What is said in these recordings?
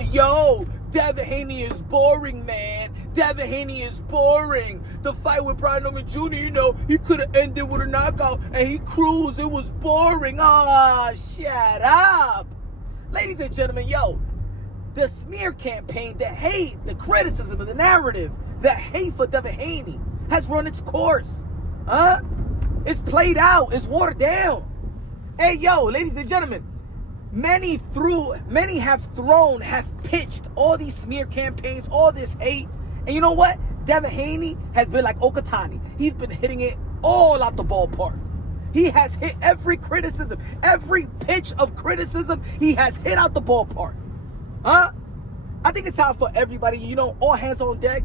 yo, Devin Haney is boring, man. Devin Haney is boring. The fight with Brian Norman Jr., you know, he could have ended with a knockout and he cruised. It was boring. Ah, shut up. Ladies and gentlemen, yo, the smear campaign, the hate, the criticism, the narrative, the hate for Devin Haney has run its course. It's played out. It's watered down. Hey, yo, ladies and gentlemen, many have pitched all these smear campaigns, all this hate. And you know what? Devin Haney has been like Okatani. He's been hitting it all out the ballpark. He has hit every criticism, every pitch of criticism, he has hit out the ballpark. I think it's time for everybody, you know, all hands on deck.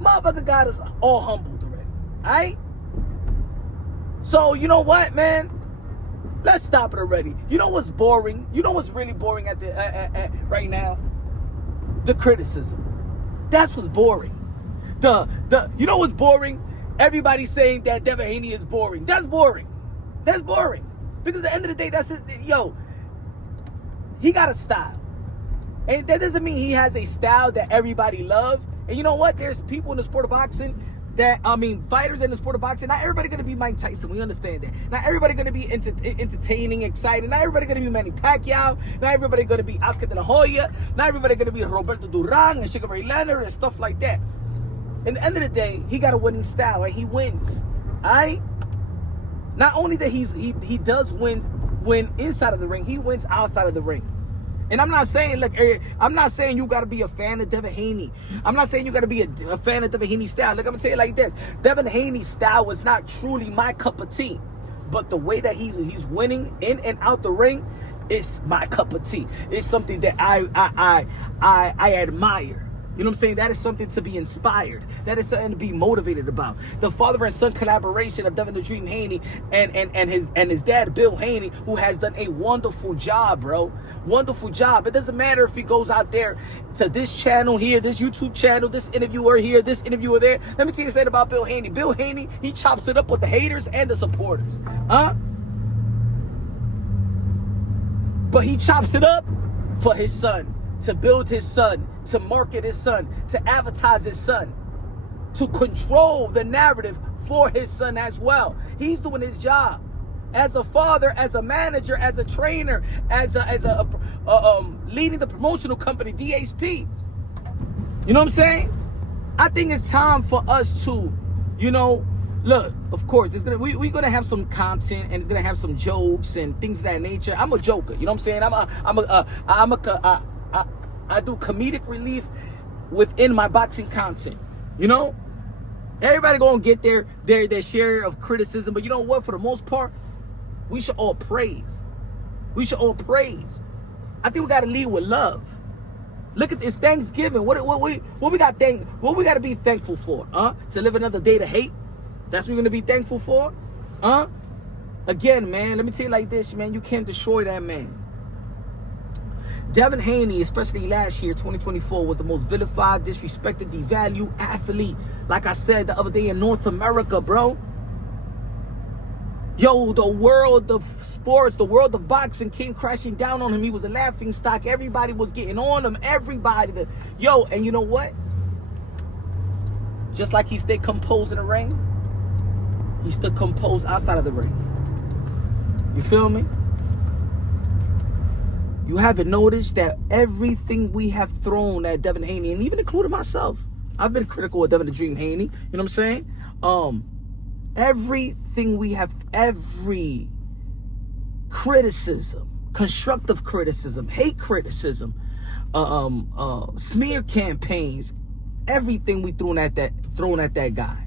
Motherfucker got us all humbled already. Alright? So, you know what, man? Let's stop it already. You know what's boring? You know what's really boring right now? The criticism. That's what's boring. You know what's boring? Everybody saying that Devin Haney is boring. That's boring. That's boring. Because at the end of the day, that's it. Yo, he got a style. And that doesn't mean he has a style that everybody loves. And you know what? There's people in the sport of boxing fighters in the sport of boxing. Not everybody gonna be Mike Tyson. We understand that. Not everybody gonna be entertaining, exciting. Not everybody gonna be Manny Pacquiao. Not everybody gonna be Oscar de la Hoya. Not everybody gonna be Roberto Duran and Sugar Ray Leonard and stuff like that. In the end of the day, he got a winning style and he wins. Alright? Not only that he does win inside of the ring, he wins outside of the ring. And I'm not saying, look, I'm not saying you got to be a fan of Devin Haney. I'm not saying you got to be a fan of Devin Haney's style. Look, I'm going to tell you like this. Devin Haney's style was not truly my cup of tea. But the way that he's winning in and out the ring is my cup of tea. It's something that I admire. You know what I'm saying? That is something to be inspired. That is something to be motivated about. The father and son collaboration of Devin the Dream Haney and his dad, Bill Haney, who has done a wonderful job, bro. Wonderful job. It doesn't matter if he goes out there to this channel here, this YouTube channel, this interviewer here, this interviewer there. Let me tell you something about Bill Haney. Bill Haney, he chops it up with the haters and the supporters. But he chops it up for his son. To build his son, to market his son, to advertise his son, to control the narrative for his son as well. He's doing his job as a father, as a manager, as a trainer, as leading the promotional company, DHP. You know what I'm saying? I think it's time for us to, you know, look, of course, we're gonna have some content and it's gonna have some jokes and things of that nature. I'm a joker, you know what I'm saying? I do comedic relief within my boxing content. You know, everybody gonna get their share of criticism, but you know what? For the most part, we should all praise. We should all praise. I think we gotta lead with love. Look at this Thanksgiving. What we got to be thankful for? To live another day to hate? That's what we're gonna be thankful for? Again, man, let me tell you like this, man. You can't destroy that man. Devin Haney, especially last year, 2024, was the most vilified, disrespected, devalued athlete. Like I said the other day in North America, bro. Yo, the world of sports, the world of boxing came crashing down on him. He was a laughing stock. Everybody was getting on him. Everybody. Yo, and you know what? Just like he stayed composed in the ring, he stood composed outside of the ring. You feel me? You haven't noticed that everything we have thrown at Devin Haney, and even including myself, I've been critical of Devin the Dream Haney. You know what I'm saying? Everything we have, every criticism, constructive criticism, hate criticism, smear campaigns, everything we thrown at that guy,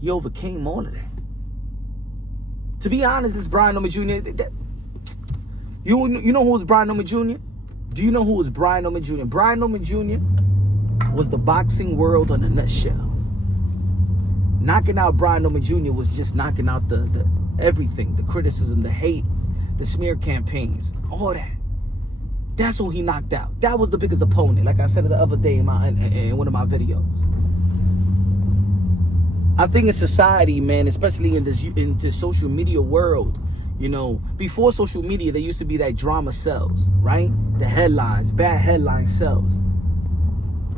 he overcame all of that. To be honest, this Brian Norman Jr. You know who was Brian Norman Jr.? Do you know who was Brian Norman Jr.? Brian Norman Jr. was the boxing world in a nutshell. Knocking out Brian Norman Jr. was just knocking out the everything, the criticism, the hate, the smear campaigns, all that. That's who he knocked out. That was the biggest opponent, like I said the other day in one of my videos. I think in society, man, especially in this social media world, You know, before social media, there used to be that drama sells, right? The headlines, bad headlines sells.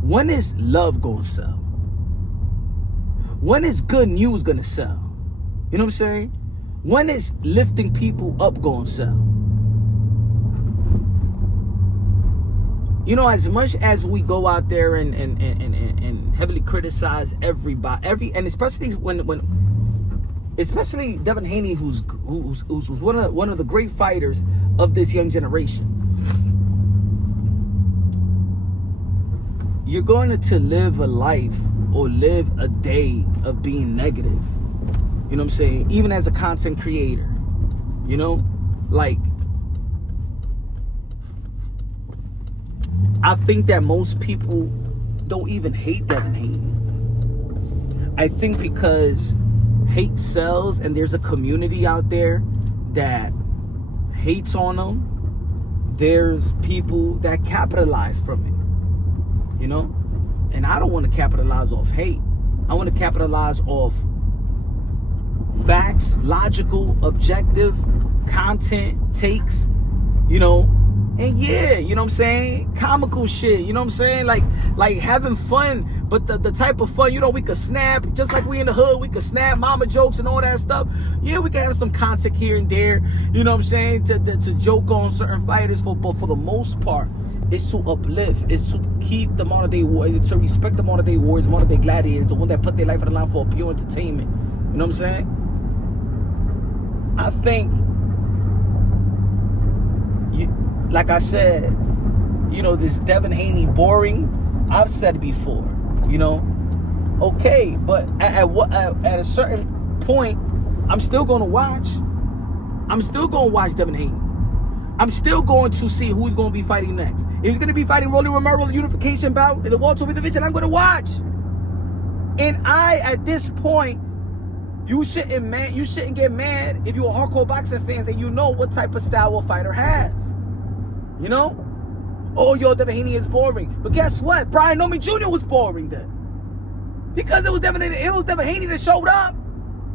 When is love gonna sell? When is good news gonna sell? You know what I'm saying? When is lifting people up gonna sell? You know, as much as we go out there and heavily criticize everybody, and especially especially Devin Haney, who's one of the great fighters of this young generation. You're going to live a life or live a day of being negative. You know what I'm saying? Even as a content creator, you know, like, I think that most people don't even hate Devin Haney. I think because hate sells and there's a community out there that hates on them, there's people that capitalize from it, you know? And I don't want to capitalize off hate. I want to capitalize off facts, logical, objective content, takes, you know? And yeah, you know what I'm saying? Comical shit, you know what I'm saying? Like having fun, but the type of fun, you know, we could snap, just like we in the hood, we could snap mama jokes and all that stuff. Yeah, we can have some content here and there, you know what I'm saying? To joke on certain fighters, but for the most part, it's to uplift, it's to keep the modern day warriors, to respect the modern day warriors, modern day gladiators, the one that put their life on the line for pure entertainment. You know what I'm saying? I think, like I said, you know, this Devin Haney boring. I've said it before, you know. Okay, but at a certain point, I'm still going to watch. I'm still going to watch Devin Haney. I'm still going to see who's going to be fighting next. If he's going to be fighting Rolly Romero, the unification bout in the welterweight division, I'm going to watch. And at this point, you shouldn't get mad if you're a hardcore boxing fan and you know what type of style a fighter has. You know? Oh, yo, Devin Haney is boring. But guess what? Brian Nomi Jr. was boring then. Because it was Devin Haney that showed up.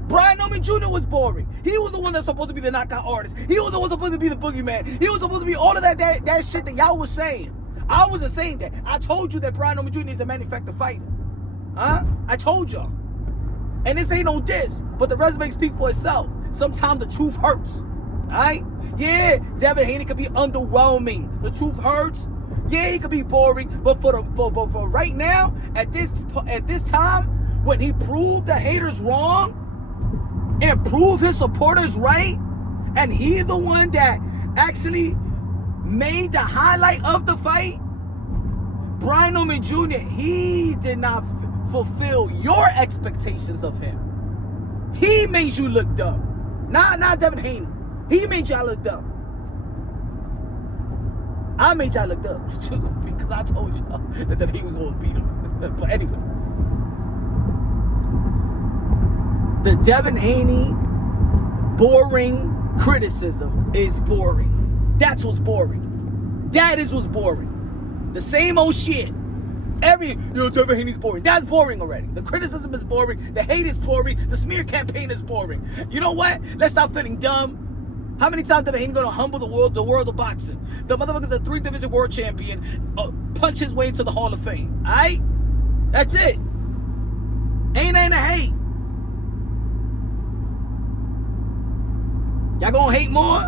Brian Nomi Jr. was boring. He was the one that's supposed to be the knockout artist. He was the one supposed to be the boogeyman. He was supposed to be all of that shit that y'all was saying. I wasn't saying that. I told you that Brian Nomi Jr. is a manufactured fighter. Huh? I told y'all. And this ain't no diss, but the resume speaks for itself. Sometimes the truth hurts. Alright? Yeah, Devin Haney could be underwhelming. The truth hurts. Yeah, he could be boring. But for right now, at this time, when he proved the haters wrong and proved his supporters right, and he's the one that actually made the highlight of the fight, Brian Nomi Jr., he did not fulfill your expectations of him. He made you look dumb. Not Devin Haney. He made y'all look dumb. I made y'all look dumb too, because I told y'all that Devin Haney was going to beat him. But anyway, the Devin Haney boring criticism is boring. That's what's boring. That is what's boring. The same old shit. Devin Haney's boring. That's boring already. The criticism is boring. The hate is boring. The smear campaign is boring. You know what? Let's stop feeling dumb. How many times Devin Haney gonna humble the world of boxing? The motherfucker's a 3-division world champion. Punch his way into the Hall of Fame. Alright? That's it. Ain't a hate. Y'all gonna hate more?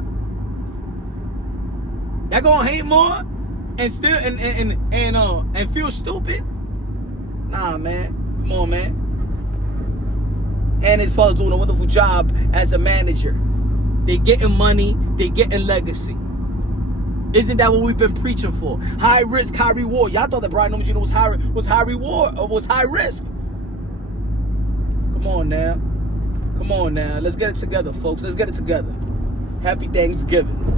Y'all gonna hate more? And still and feel stupid? Nah, man. Come on, man. And his father's doing a wonderful job as a manager. They getting money, they getting legacy. Isn't that what we've been preaching for? High risk, high reward. Y'all thought that Brian Nomi Jr. was high reward or was high risk. Come on now. Come on now. Let's get it together, folks. Let's get it together. Happy Thanksgiving.